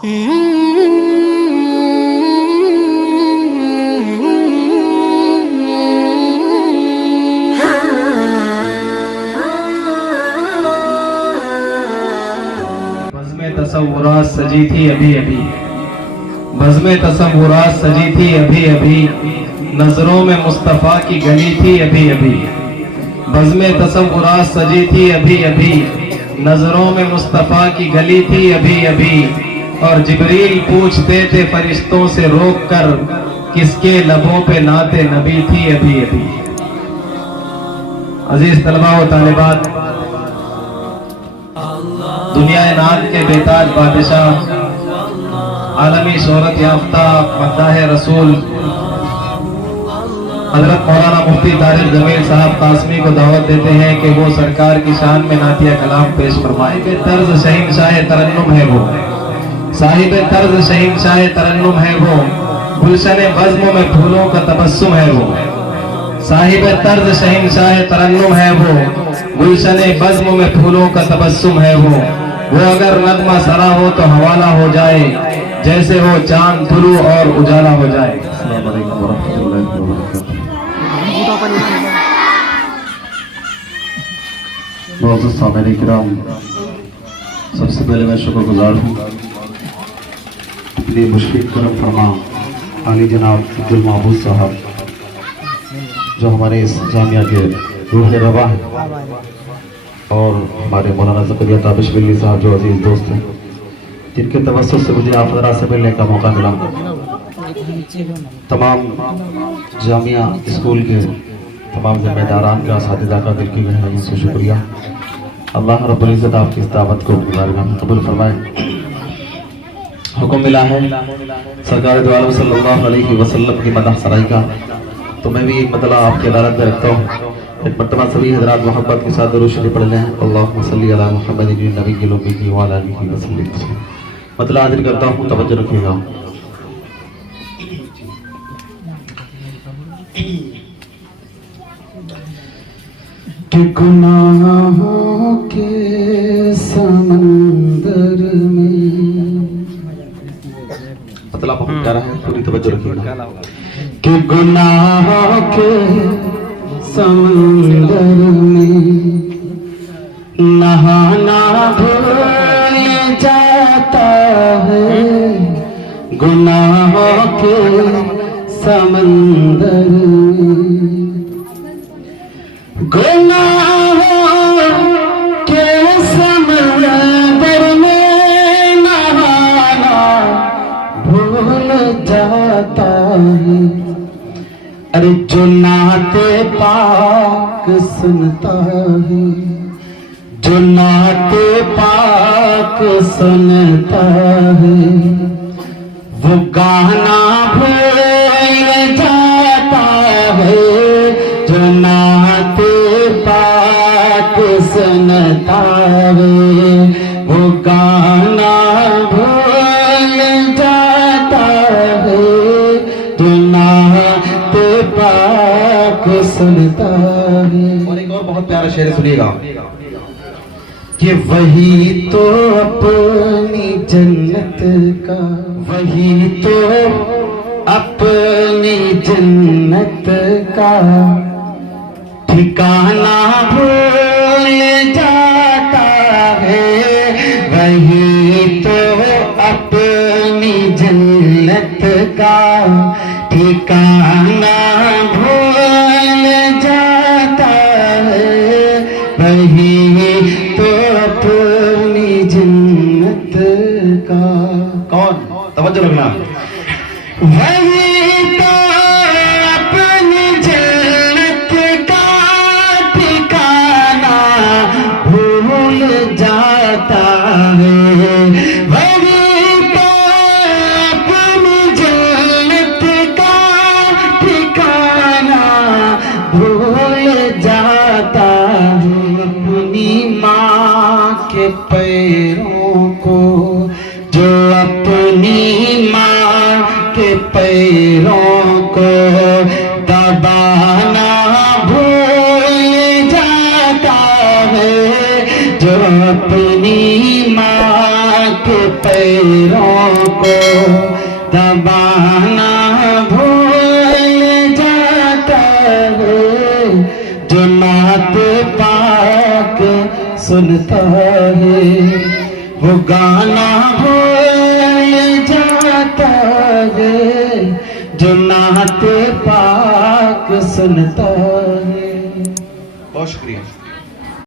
तसव्वुरात सजी थी अभी अभी, बज़्म तसव्वुरात सजी थी अभी अभी, नजरों में मुस्तफ़ा की गली थी अभी अभी। बज़्म तसव्वुरात सजी थी अभी अभी, नजरों में मुस्तफ़ा की गली थी अभी अभी। और जिब्रील पूछते थे फरिश्तों से रोक कर, किसके लबों पे नाते नबी थी अभी अभी। अजीज तलबा व तालिबात, दुनिया नाद के बेताज बादशाह, आलमी शोहरत याफ्ता मद्दाह रसूल हजरत मौलाना मुफ्ती तारिक जमील साहब कासमी को दावत देते हैं कि वो सरकार की शान में नातिया कलाम पेश फरमाए। तर्ज शहींशाह तरन्नुम है वो, साहिब तर्ज शहींशाह तरन्नुम है वो, गुलशन बज़्म में फूलों का तबस्सुम है वो। साहिब तर्ज शहींशाह तरन्नुम है वो, गुलशन बज़्म में फूलों का तबस्सुम है वो। अगर नगमा सरा हो तो हवाला हो जाए, जैसे हो चांद तुलू और उजाला हो जाए। अस्सलाम वालेकुम वरहमतुल्लाहि वबरकातुहू। मोअज़्ज़ज़ सामईन किराम, सबसे पहले मैं शुक्रगुजार हूँ अपनी मुशफ़िक़ करम फरमा आली जनाब अब्दुल महबूब साहब, जो हमारे इस जामिया के रूह रवा है, और हमारे मौलाना ज़करिया ताबिश बिल्ली साहब जो अजीज़ दोस्त हैं, जिनके तवस्सुल से मुझे आप हज़रात से मिलने का मौका मिला। तमाम जामिया स्कूल के तमाम ज़िम्मेदारान का, असातिज़ा का दिल की गहराइयों से शुक्रिया। अल्लाह रब्बुल इज़्ज़त आपकी इस दावत को कबूल फरमाए। हुक्म मिला है सरकार दो आलम सल्लल्लाहु अलैहि वसल्लम की मदह सराई का, तो मैं भी एक मतला आपकी अदालत में रखता हूँ। एक मरतबा सभी हज़रात मोहब्बत के साथ दुरूद शरीफ पढ़ लें। अल्लाहुम्मा सल्ली अला मुहम्मदिन नबिय्यिल उम्मी व अला आलिहि वसल्लम। मतला हाजिर करता हूँ, तवज्जो रखिएगा। कि गुनाहों के समंदर में, मतलब बहुत प्यारा है, पूरी तवज्जो रखिएगा। कि गुनाहों के समंदर में नहाना भूल जाता है, गुनाहों के समंदर में, गुनाहों के समंदर में नहाना भूल जाता है। अरे जो नाते पाक सुनता है, जो नाते पाक सुनता है, वो गाना भूल जाता है। जो नाते पाक सुनता है, वो गाना भूल जाता है। जो नाते पाक सुनता है। और एक और बहुत प्यारा शेर सुनिएगा कि वही तो अपनी जन्नत का, वही तो अपनी जन्नत का ठिकाना भूल जाता है। वही तो अपनी जन्नत का ठिकाना भूल जाता है। वही तो अपनी जन्नत का, कौन? तवज्जो रखना। वही तो अपनी जन्नत का ठिकाना भूल जाता है। वही तो अपनी जन्नत का ठिकाना भूल जाता है। अपनी माँ के पैरों को, जो अपनी माँ के पैरों को दबाना भूल जाता है। जो अपनी माँ के पैरों को दबाना भूल जाता है, जो नात पाक सुनता है वो गाना भूल जाता है, जो नात पाक सुनता है। बहुत शुक्रिया।